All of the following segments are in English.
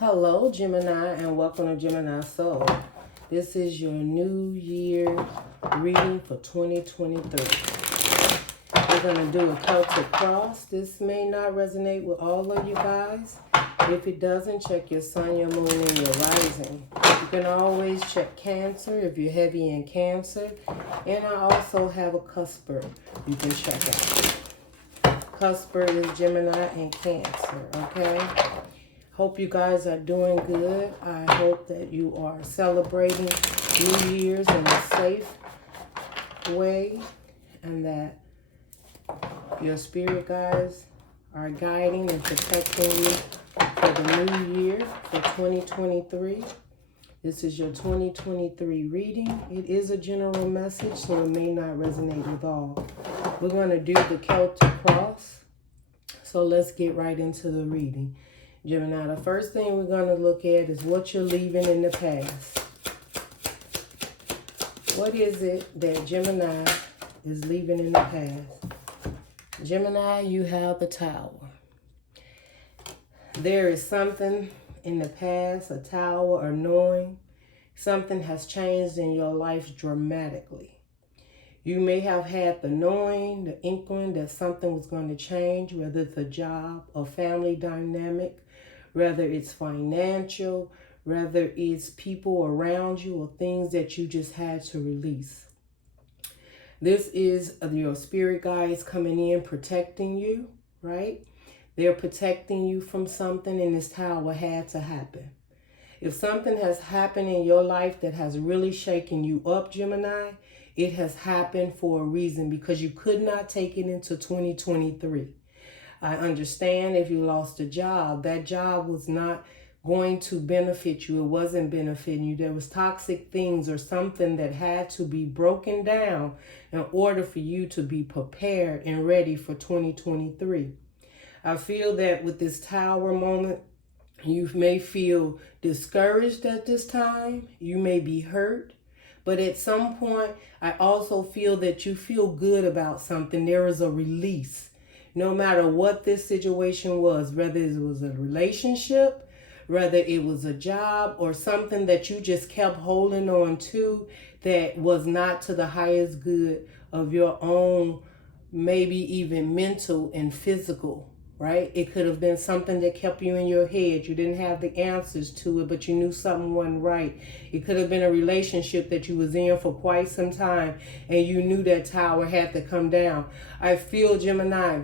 Hello, Gemini, and welcome to Gemini Soul. This is your New Year reading for 2023. We're going to do a Celtic cross. This may not resonate with all of you guys. If it doesn't, check your sun, your moon, and your rising. You can always check Cancer if you're heavy in Cancer. And I also have a cusper you can check out. Cusper is Gemini and Cancer, okay? Hope you guys are doing good. I hope that you are celebrating New Year's in a safe way and that your spirit guides are guiding and protecting you for the new year for 2023. This is your 2023 reading. It is a general message, so it may not resonate with all. We're going to do the Celtic cross. So let's get right into the reading. Gemini, the first thing we're going to look at is what you're leaving in the past. What is it that Gemini is leaving in the past? Gemini, you have the Tower. There is something in the past, a tower or knowing. Something has changed in your life dramatically. You may have had the knowing, the inkling that something was going to change, whether it's a job, a family dynamic, whether it's financial, whether it's people around you or things that you just had to release. This is your spirit guides coming in, protecting you, right? They're protecting you from something, and this tower had to happen. If something has happened in your life that has really shaken you up, Gemini, it has happened for a reason, because you could not take it into 2023. I understand if you lost a job, that job was not going to benefit you. It wasn't benefiting you. There was toxic things or something that had to be broken down in order for you to be prepared and ready for 2023. I feel that with this Tower moment, you may feel discouraged at this time. You may be hurt. But at some point, I also feel that you feel good about something. There is a release. No matter what this situation was, whether it was a relationship, whether it was a job, or something that you just kept holding on to that was not to the highest good of your own, maybe even mental and physical, right? It could have been something that kept you in your head. You didn't have the answers to it, but you knew something wasn't right. It could have been a relationship that you was in for quite some time, and you knew that tower had to come down. I feel, Gemini,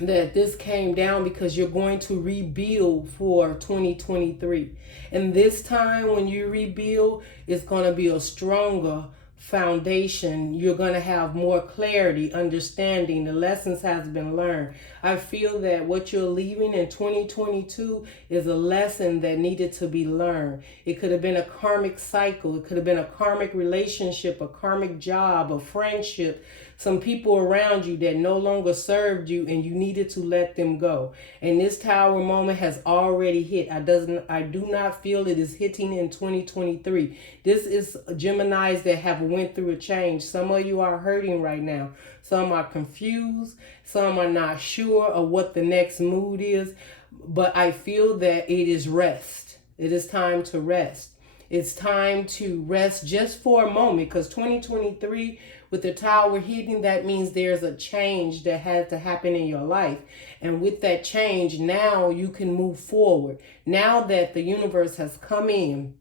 that this came down because you're going to rebuild for 2023. And this time when you rebuild, it's going to be a stronger foundation. You're going to have more clarity, understanding. The lessons has been learned. I feel that what you're leaving in 2022 is a lesson that needed to be learned. It could have been a karmic cycle. It could have been a karmic relationship, a karmic job, a friendship, some people around you that no longer served you and you needed to let them go. And this Tower moment has already hit. I do not feel it is hitting in 2023. This is Geminis that have went through a change. Some of you are hurting right now. Some are confused. Some are not sure of what the next mood is. But I feel that it is rest. It is time to rest. It's time to rest just for a moment, because 2023 with the Tower hitting, that means there's a change that had to happen in your life. And with that change, now you can move forward. Now that the universe has come in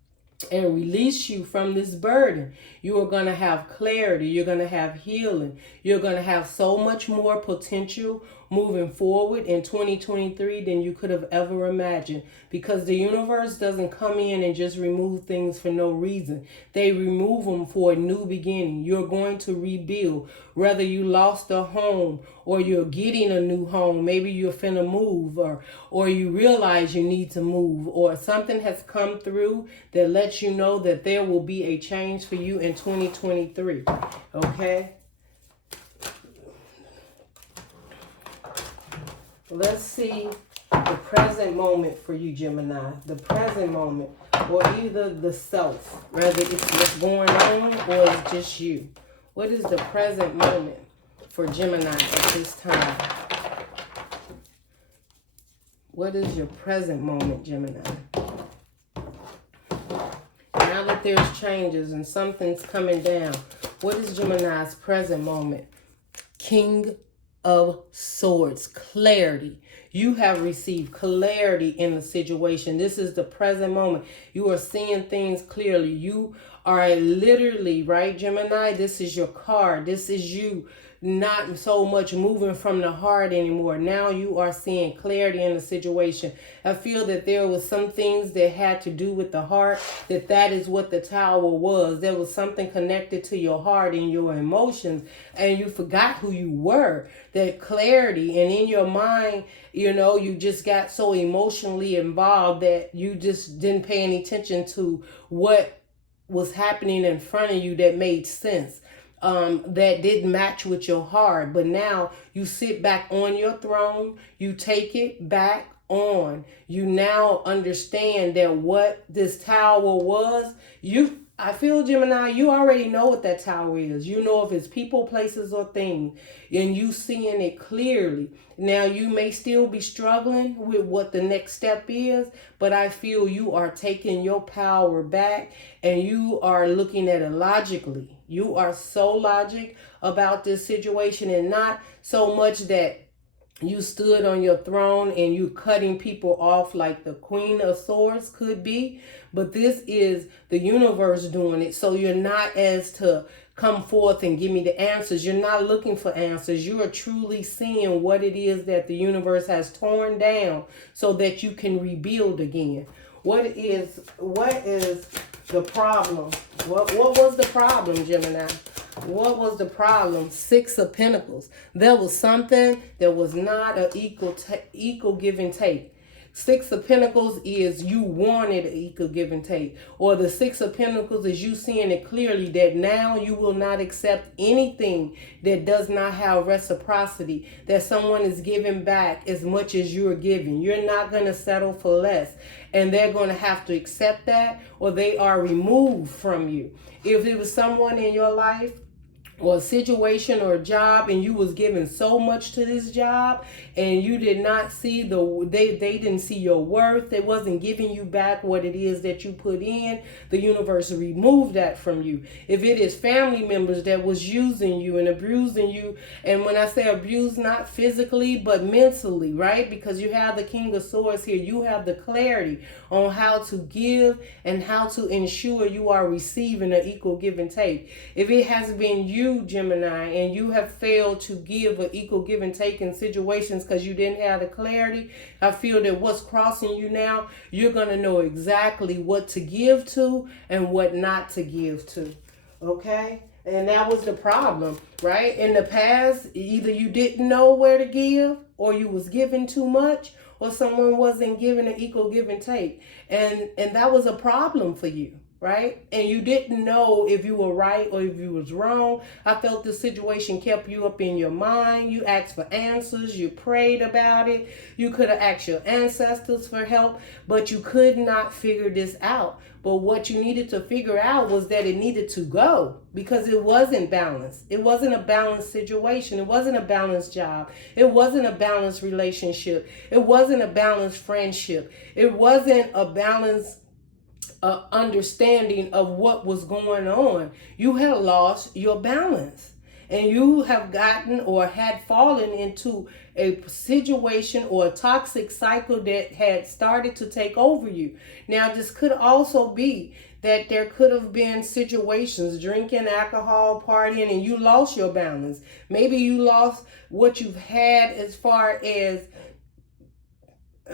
and release you from this burden, you are going to have clarity. You're going to have healing. You're going to have so much more potential moving forward in 2023 than you could have ever imagined, because the universe doesn't come in and just remove things for no reason. They remove them for a new beginning. You're going to rebuild, whether you lost a home or you're getting a new home. Maybe you're finna move, or you realize you need to move, or something has come through that lets you know that there will be a change for you in 2023. Okay? Let's see the present moment for you, Gemini. The present moment, or either the self, whether it's what's going on or it's just you. What is the present moment for Gemini at this time? What is your present moment, Gemini? that there's changes and something's coming down. What is Gemini's present moment? King of Swords, clarity. You have received clarity in the situation. This is the present moment. You are seeing things clearly. You are literally, right, Gemini? This is your card. This is you not so much moving from the heart anymore. Now you are seeing clarity in the situation. I feel that there was some things that had to do with the heart, that is what the Tower was. There was something connected to your heart and your emotions, and you forgot who you were. That clarity, and in your mind, you just got so emotionally involved that you just didn't pay any attention to what was happening in front of you that made sense. That didn't match with your heart. But now you sit back on your throne, you take it back on. You now understand that what this tower was, I feel, Gemini, you already know what that tower is. You know if it's people, places, or things, and you seeing it clearly. Now, you may still be struggling with what the next step is, but I feel you are taking your power back and you are looking at it logically. You are so logic about this situation, and not so much that you stood on your throne and you cutting people off like the Queen of Swords could be. But this is the universe doing it. So you're not as to come forth and give me the answers. You're not looking for answers. You are truly seeing what it is that the universe has torn down so that you can rebuild again. What is the problem? What was the problem, Gemini? What was the problem? Six of Pentacles. There was something that was not an equal give and take. Six of Pentacles is you wanted an equal give and take. Or the Six of Pentacles is you seeing it clearly that now you will not accept anything that does not have reciprocity. That someone is giving back as much as you're giving. You're not going to settle for less. And they're going to have to accept that, or they are removed from you. If it was someone in your life or a situation or a job, and you was giving so much to this job and you did not see they didn't see your worth, they wasn't giving you back what it is that you put in, the universe removed that from you. If it is family members that was using you and abusing you, and when I say abuse, not physically but mentally, right? Because you have the King of Swords here, you have the clarity on how to give and how to ensure you are receiving an equal give and take. If it has been you, Gemini, and you have failed to give an equal give and take in situations because you didn't have the clarity, I feel that what's crossing you now, you're going to know exactly what to give to and what not to give to. Okay? And that was the problem, right? In the past, either you didn't know where to give, or you was giving too much, or someone wasn't giving an equal give and take. And that was a problem for you. Right? And you didn't know if you were right or if you was wrong. I felt the situation kept you up in your mind. You asked for answers. You prayed about it. You could have asked your ancestors for help, but you could not figure this out. But what you needed to figure out was that it needed to go, because it wasn't balanced. It wasn't a balanced situation. It wasn't a balanced job. It wasn't a balanced relationship. It wasn't a balanced friendship. It wasn't a balanced understanding of what was going on. You had lost your balance, and you have gotten or had fallen into a situation or a toxic cycle that had started to take over you. Now, this could also be that there could have been situations, drinking, alcohol, partying, and you lost your balance. Maybe you lost what you've had as far as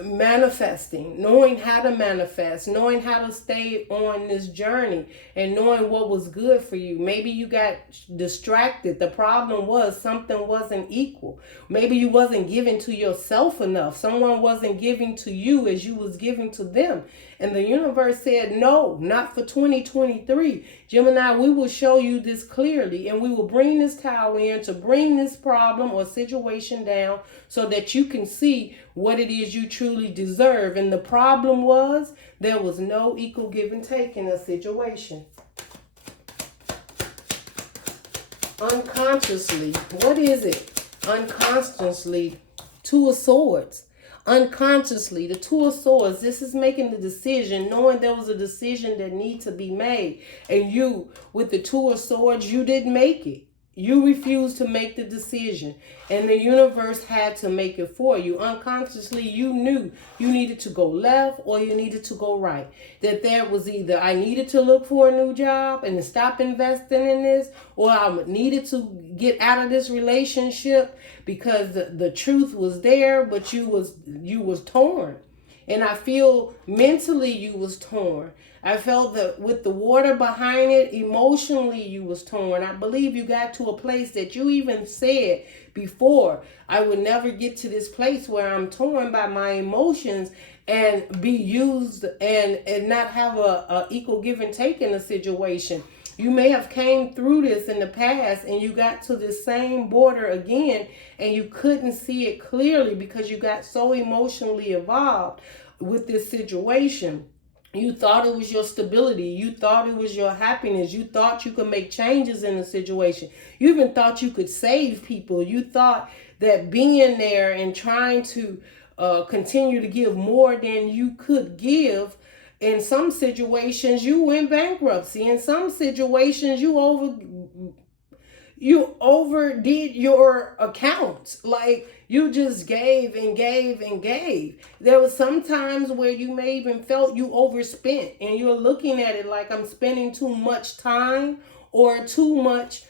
manifesting, knowing how to manifest, knowing how to stay on this journey, and knowing what was good for you. Maybe you got distracted. The problem was something wasn't equal. Maybe you wasn't giving to yourself enough. Someone wasn't giving to you as you was giving to them. And the universe said, no, not for 2023. Gemini, we will show you this clearly, and we will bring this tower in to bring this problem or situation down so that you can see what it is you truly deserve. And the problem was there was no equal give and take in a situation. Unconsciously, what is it? Unconsciously, Two of Swords. unconsciously. The Two of Swords, this is making the decision, knowing there was a decision that needs to be made. And you, with the Two of Swords, you didn't make it. You refused to make the decision, and the universe had to make it for you. Unconsciously, you knew you needed to go left or you needed to go right. That there was either I needed to look for a new job and to stop investing in this, or I needed to get out of this relationship because the truth was there, but you was torn. And I feel mentally you was torn. I felt that with the water behind it, emotionally you was torn. I believe you got to a place that you even said before, I would never get to this place where I'm torn by my emotions and be used and not have a equal give and take in a situation. You may have came through this in the past and you got to the same border again and you couldn't see it clearly because you got so emotionally involved with this situation. You thought it was your stability. You thought it was your happiness. You thought you could make changes in the situation. You even thought you could save people. You thought that being there and trying to continue to give more than you could give. In some situations, you went bankruptcy. In some situations, you overdid your accounts. Like, you just gave and gave and gave. There was some times where you may even felt you overspent and you're looking at it like I'm spending too much time or too much.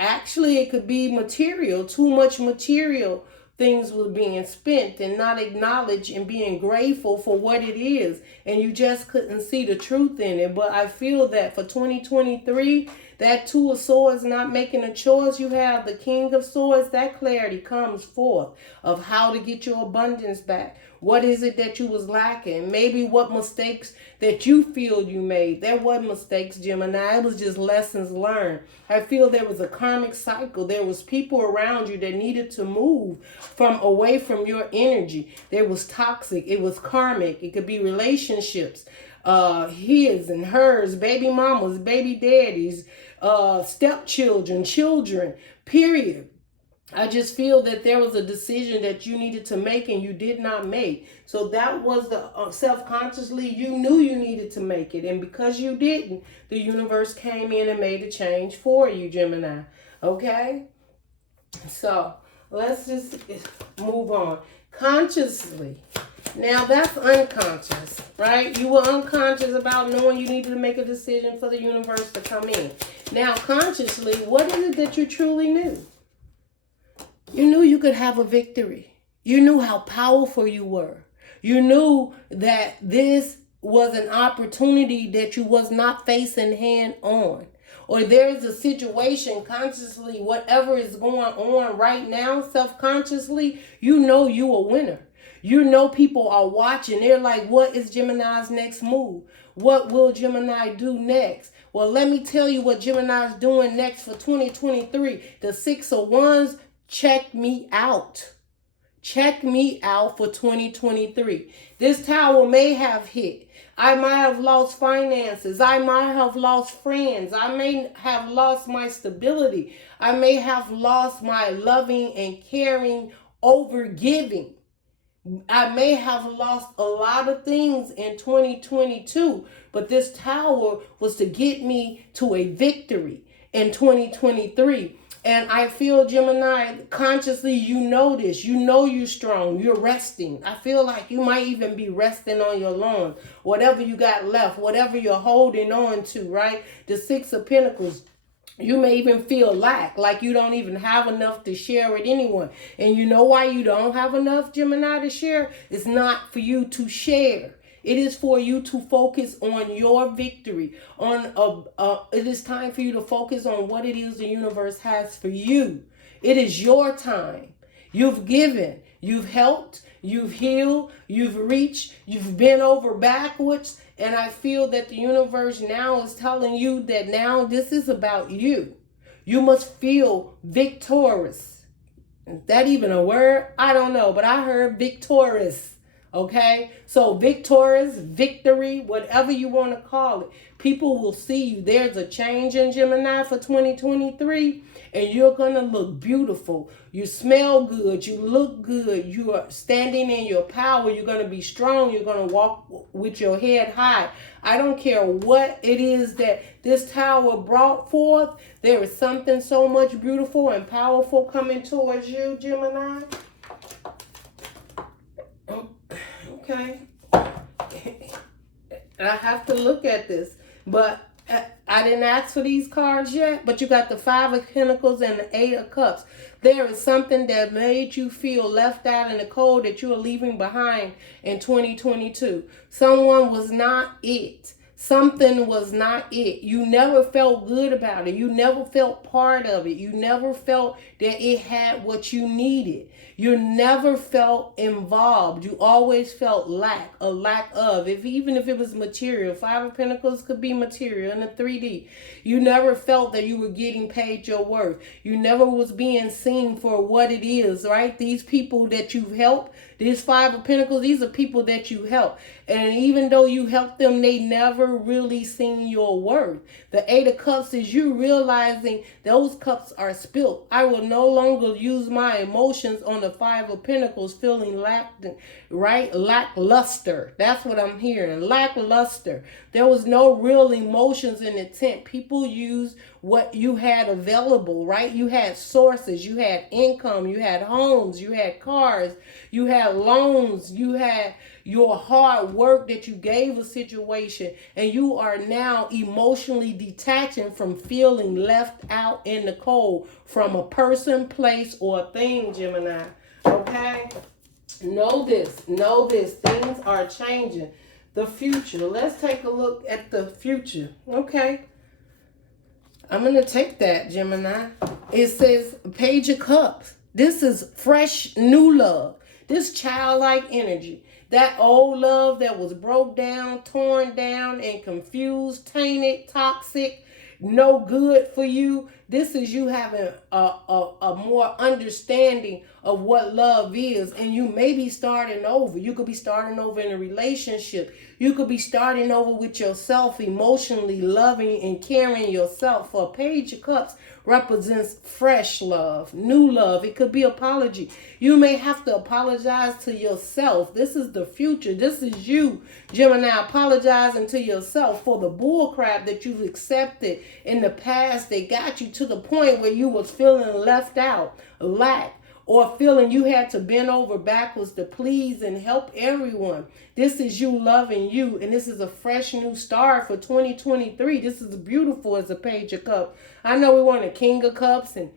Actually, it could be material, too much material. Things were being spent and not acknowledged and being grateful for what it is. And you just couldn't see the truth in it. But I feel that for 2023, that Two of Swords, not making a choice, you have the King of Swords. That clarity comes forth of how to get your abundance back. What is it that you was lacking? Maybe what mistakes that you feel you made. There wasn't mistakes, Gemini. It was just lessons learned. I feel there was a karmic cycle. There was people around you that needed to move away from your energy. There was toxic. It was karmic. It could be relationships. His and hers, baby mamas, baby daddies, stepchildren, children, period. I just feel that there was a decision that you needed to make and you did not make. So that was the self-consciously, you knew you needed to make it. And because you didn't, the universe came in and made a change for you, Gemini. Okay? So let's just move on. Consciously. Now that's unconscious, right? You were unconscious about knowing you needed to make a decision for the universe to come in. Now consciously, what is it that you truly knew? You knew you could have a victory. You knew how powerful you were. You knew that this was an opportunity that you was not facing hand on. Or there's a situation consciously, whatever is going on right now, self-consciously, you know you a winner. You know people are watching. They're like, what is Gemini's next move? What will Gemini do next? Well, let me tell you what Gemini's doing next for 2023. The Six of Wands. Check me out. Check me out for 2023. This tower may have hit. I might have lost finances. I might have lost friends. I may have lost my stability. I may have lost my loving and caring, overgiving. I may have lost a lot of things in 2022, but this tower was to get me to a victory in 2023. And I feel, Gemini, consciously, you know this. You know you're strong. You're resting. I feel like you might even be resting on your lawn. Whatever you got left, whatever you're holding on to, right? The Six of Pentacles. You may even feel like you don't even have enough to share with anyone. And you know why you don't have enough, Gemini, to share? It's not for you to share. It is for you to focus on your victory. It is time for you to focus on what it is the universe has for you. It is your time. You've given. You've helped. You've healed. You've reached. You've been over backwards. And I feel that the universe now is telling you that now this is about you. You must feel victorious. Is that even a word? I don't know, but I heard victorious. Okay, so victorious, victory, whatever you want to call it, people will see you. There's a change in Gemini for 2023, and you're going to look beautiful. You smell good. You look good. You are standing in your power. You're going to be strong. You're going to walk with your head high. I don't care what it is that this tower brought forth. There is something so much beautiful and powerful coming towards you, Gemini. Okay. I have to look at this, but I didn't ask for these cards yet, but you got the 5 of Pentacles and the 8 of Cups. There is something that made you feel left out in the cold that you are leaving behind in 2022. Someone was not it. Something was not it. You never felt good about it. You never felt part of it. You never felt that it had what you needed. You never felt involved. You always felt a lack of. Even if it was material. 5 of Pentacles could be material in the 3D. You never felt that you were getting paid your worth. You never was being seen for what it is, right? These people that you've helped, these 5 of Pentacles, these are people that you help. And even though you helped them, they never really seen your worth. The 8 of Cups is you realizing those cups are spilt. I will no longer use my emotions on the 5 of Pentacles feeling lackluster. That's what I'm hearing. Lackluster. There was no real emotions in the tent. People used what you had available, right? You had sources, you had income, you had homes, you had cars, you had loans, you had your hard work that you gave a situation, and you are now emotionally detaching from feeling left out in the cold from a person, place, or a thing, Gemini. Okay? Know this. Things are changing. The future. Let's take a look at the future. Okay? I'm going to take that, Gemini. It says Page of Cups. This is fresh, new love. This childlike energy. That old love that was broke down, torn down, and confused, tainted, toxic, no good for you. This is you having a more understanding of what love is. And you may be starting over. You could be starting over in a relationship. You could be starting over with yourself, emotionally loving and caring yourself. For a Page of Cups represents fresh love, new love. It could be apology. You may have to apologize to yourself. This is the future. This is you, Gemini, apologizing to yourself for the bullcrap that you've accepted in the past that got you to the point where you was feeling left out, lack, or feeling you had to bend over backwards to please and help everyone. This is you loving you, and this is a fresh new start for 2023. This is beautiful as a Page of Cups. I know we want a King of Cups and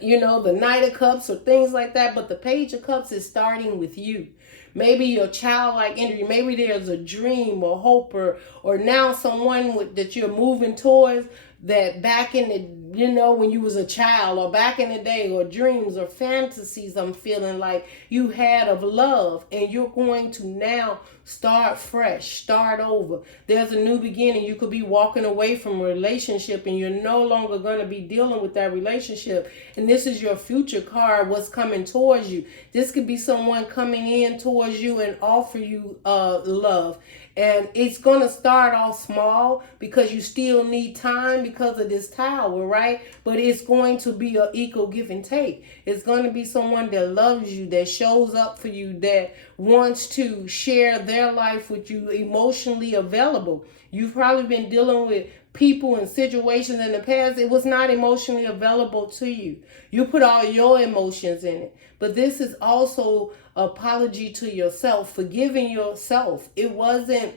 you know, the Knight of Cups or things like that, but the Page of Cups is starting with you. Maybe your childlike energy, maybe there's a dream or hope or now someone that you're moving towards that back in the, you know, when you was a child or back in the day, or dreams or fantasies I'm feeling like you had of love, and you're going to now start fresh, start over. There's a new beginning. You could be walking away from a relationship and you're no longer going to be dealing with that relationship. And this is your future card, what's coming towards you. This could be someone coming in towards you and offer you love. And it's going to start off small because you still need time because of this tower, right? But it's going to be an equal give and take. It's going to be someone that loves you, that shows up for you, that wants to share their life with you, emotionally available. You've probably been dealing with people and situations in the past. It was not emotionally available to you. You put all your emotions in it. But this is also apology to yourself, forgiving yourself. It wasn't,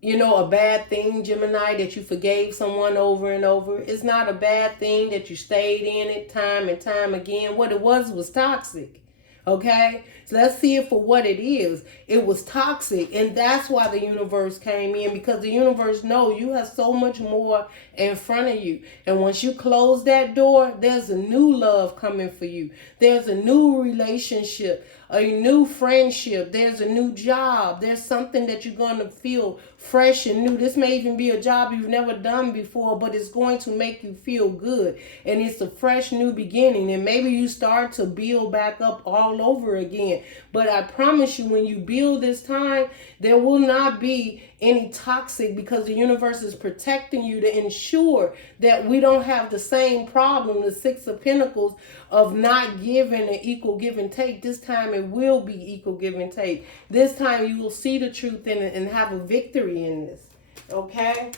you know, a bad thing, Gemini, that you forgave someone over and over. It's not a bad thing that you stayed in it time and time again. What it was toxic. Okay, so let's see it for what it is. It was toxic, and that's why the universe came in, because the universe knows you have so much more in front of you. And once you close that door, there's a new love coming for you. There's a new relationship, a new friendship. There's a new job. There's something that you're going to feel fresh and new. This may even be a job you've never done before, but it's going to make you feel good. And it's a fresh new beginning. And maybe you start to build back up all over again. But I promise you, when you build this time, there will not be any toxic, because the universe is protecting you to ensure that we don't have the same problem, the Six of Pentacles, of not giving an equal give and take. This time it will be equal give and take. This time you will see the truth in it and have a victory in this. Okay?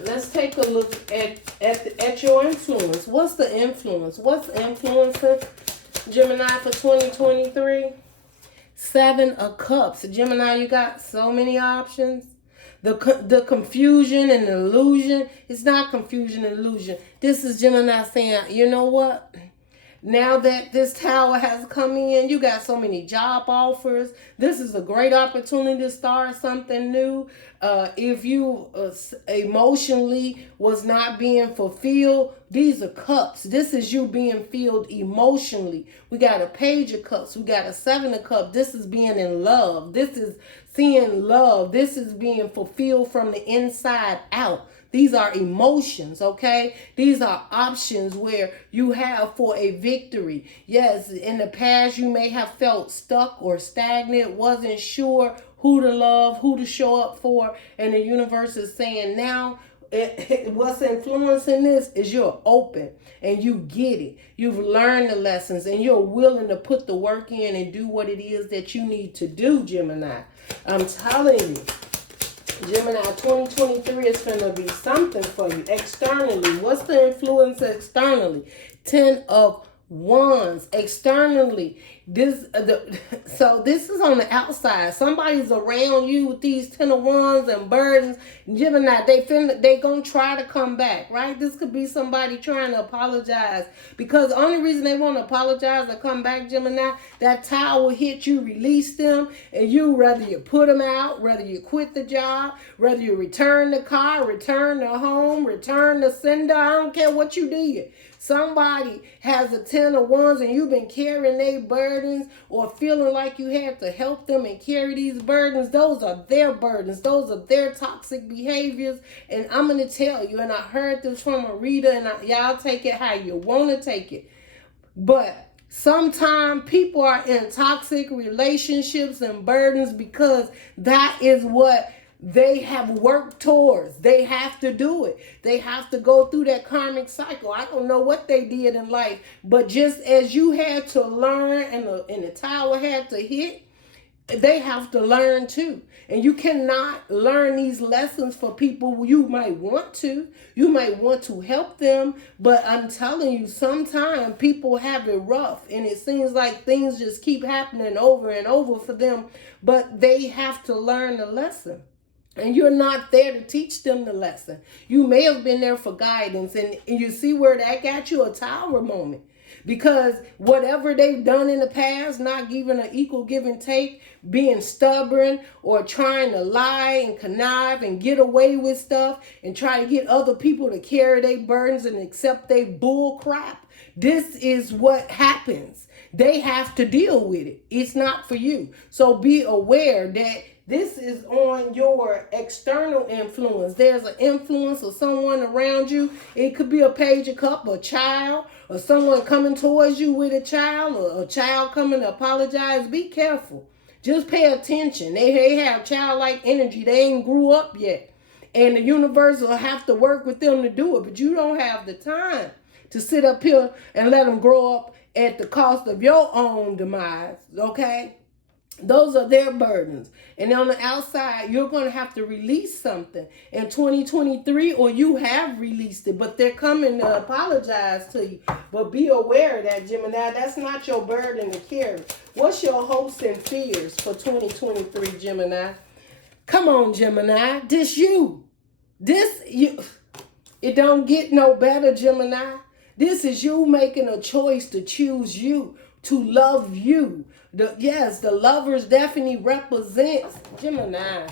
Let's take a look at your influence. What's the influence? What's influencing Gemini for 2023? 7 of Cups. Gemini, you got so many options. The confusion and the illusion. It's not confusion and illusion. This is Gemini saying, you know what? Now that this tower has come in, you got so many job offers. This is a great opportunity to start something new. If you emotionally was not being fulfilled, these are cups. This is you being filled emotionally. We got a Page of Cups. We got a 7 of Cups. This is being in love. This is seeing love. This is being fulfilled from the inside out. These are emotions, okay? These are options where you have for a victory. Yes, in the past you may have felt stuck or stagnant, wasn't sure who to love, who to show up for, and the universe is saying now, what's influencing this is you're open and you get it. You've learned the lessons and you're willing to put the work in and do what it is that you need to do, Gemini. I'm telling you. Gemini, 2023 is going to be something for you externally. What's the influence externally? 10 of Wands. Externally, so this is on the outside. Somebody's around you with these 10 of Wands and burdens. Gemini, they gonna try to come back, right? This could be somebody trying to apologize, because the only reason they want to apologize or come back, Gemini, that tower hit you, release them, and you, whether you put them out, whether you quit the job, whether you return the car, return the home, return the sender, I don't care what you did. Somebody has a 10 of Wands and you've been carrying their burdens or feeling like you have to help them and carry these burdens. Those are their burdens. Those are their toxic behaviors. And I'm going to tell you, and I heard this from a reader, and y'all take it how you want to take it. But sometimes people are in toxic relationships and burdens because that is what they have worked towards. They have to do it. They have to go through that karmic cycle. I don't know what they did in life, but just as you had to learn and the tower had to hit, they have to learn too. And you cannot learn these lessons for people you might want to. You might want to help them, but I'm telling you, sometimes people have it rough and it seems like things just keep happening over and over for them, but they have to learn the lesson. And you're not there to teach them the lesson. You may have been there for guidance. And you see where that got you? A tower moment. Because whatever they've done in the past, not giving an equal give and take, being stubborn or trying to lie and connive and get away with stuff and try to get other people to carry their burdens and accept their bull crap. This is what happens. They have to deal with it. It's not for you. So be aware that this is on your external influence. There's an influence of someone around you. It could be a Page of Cups, a child, or someone coming towards you with a child, or a child coming to apologize. Be careful. Just pay attention. They have childlike energy. They ain't grew up yet. And the universe will have to work with them to do it. But you don't have the time to sit up here and let them grow up at the cost of your own demise, okay? Those are their burdens. And on the outside, you're going to have to release something in 2023, or you have released it, but they're coming to apologize to you. But be aware of that, Gemini. That's not your burden to carry. What's your hopes and fears for 2023, Gemini? Come on, Gemini. This you. It don't get no better, Gemini. This is you making a choice to choose you, to love you. The lovers definitely represents Gemini.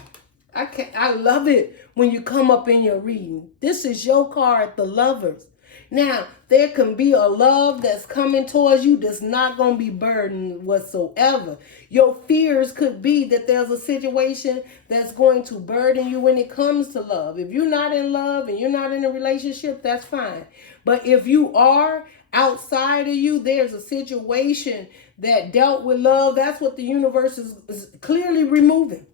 I love it when you come up in your reading. This is your card, the lovers. Now, there can be a love that's coming towards you that's not going to be burdened whatsoever. Your fears could be that there's a situation that's going to burden you when it comes to love. If you're not in love and you're not in a relationship, that's fine. But if you are, outside of you, there's a situation that dealt with love, that's what the universe is clearly removing.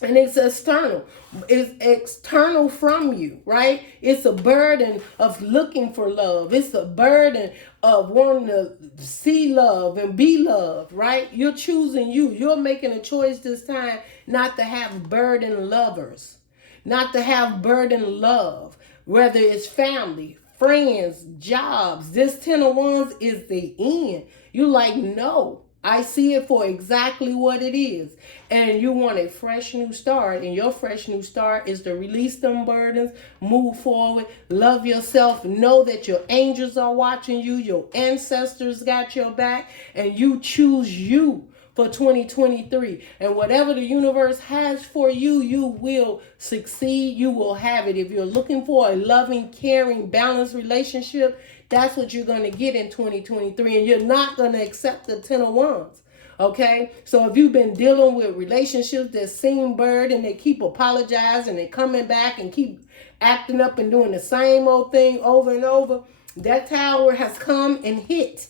And it's external. It's external from you, right? It's a burden of looking for love. It's a burden of wanting to see love and be loved, right? You're choosing you. You're making a choice this time not to have burden lovers, not to have burden love, whether it's family, friends, jobs. This 10 of Wands is the end. You like, no. I see it for exactly what it is. And you want a fresh new start. And your fresh new start is to release them burdens, move forward, love yourself, know that your angels are watching you, your ancestors got your back, and you choose you for 2023. And whatever the universe has for you, you will succeed. You will have it. If you're looking for a loving, caring, balanced relationship, that's what you're going to get in 2023. And you're not going to accept the 10 of Wands. Okay? So if you've been dealing with relationships that seem burdened and they keep apologizing and coming back and keep acting up and doing the same old thing over and over, that tower has come and hit.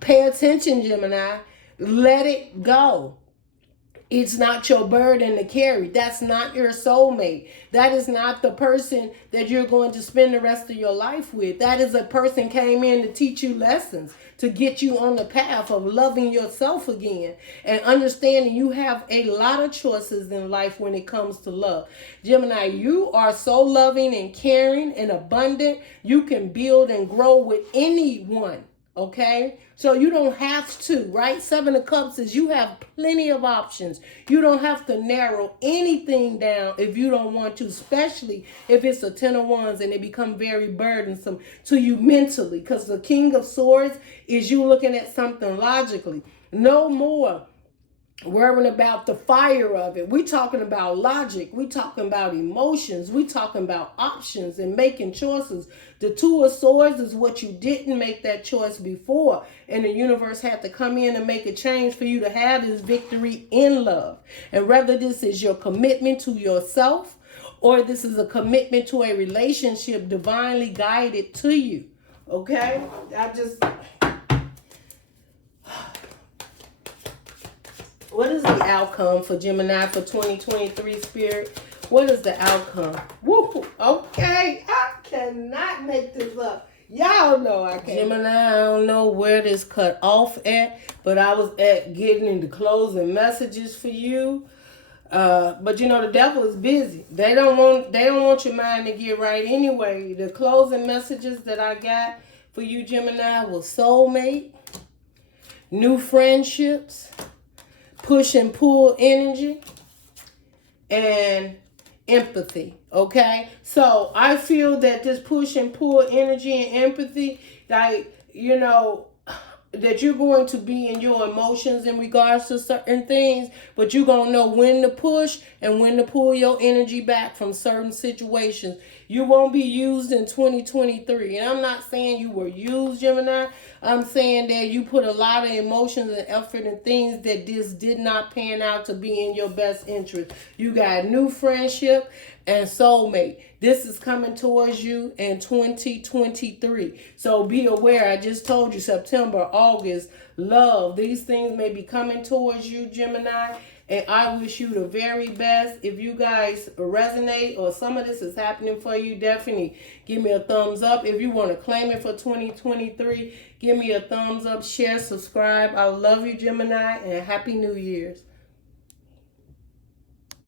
Pay attention, Gemini. Let it go. It's not your burden to carry. That's not your soulmate. That is not the person that you're going to spend the rest of your life with. That is a person came in to teach you lessons, to get you on the path of loving yourself again and understanding you have a lot of choices in life when it comes to love. Gemini, you are so loving and caring and abundant. You can build and grow with anyone. Okay, so you don't have to, right? 7 of Cups is you have plenty of options. You don't have to narrow anything down if you don't want to, especially if it's a 10 of Wands and it become very burdensome to you mentally, because the King of Swords is you looking at something logically. No more worrying about the fire of it. We're talking about logic. We're talking about emotions. We're talking about options and making choices. The 2 of Swords is what you didn't make that choice before. And the universe had to come in and make a change for you to have this victory in love. And whether this is your commitment to yourself or this is a commitment to a relationship divinely guided to you. Okay? What is the outcome for Gemini for 2023, Spirit? What is the outcome? Woo! Okay, I cannot make this up. Y'all know I can't. Gemini, I don't know where this cut off at, but I was at getting into closing messages for you. But you know the devil is busy. They don't want your mind to get right anyway. The closing messages that I got for you, Gemini, was soulmate, new friendships, push and pull energy, and empathy. Okay, so I feel that this push and pull energy and empathy, like, you know, that you're going to be in your emotions in regards to certain things, but you're going to know when to push and when to pull your energy back from certain situations. You won't be used in 2023. And I'm not saying you were used, Gemini. I'm saying that you put a lot of emotions and effort in things that this did not pan out to be in your best interest. You got new friendship and soulmate. This is coming towards you in 2023. So be aware. I just told you September, August, love. These things may be coming towards you, Gemini. And I wish you the very best. If you guys resonate or some of this is happening for you, definitely give me a thumbs up. If you want to claim it for 2023, give me a thumbs up, share, subscribe. I love you, Gemini, and Happy New Year's.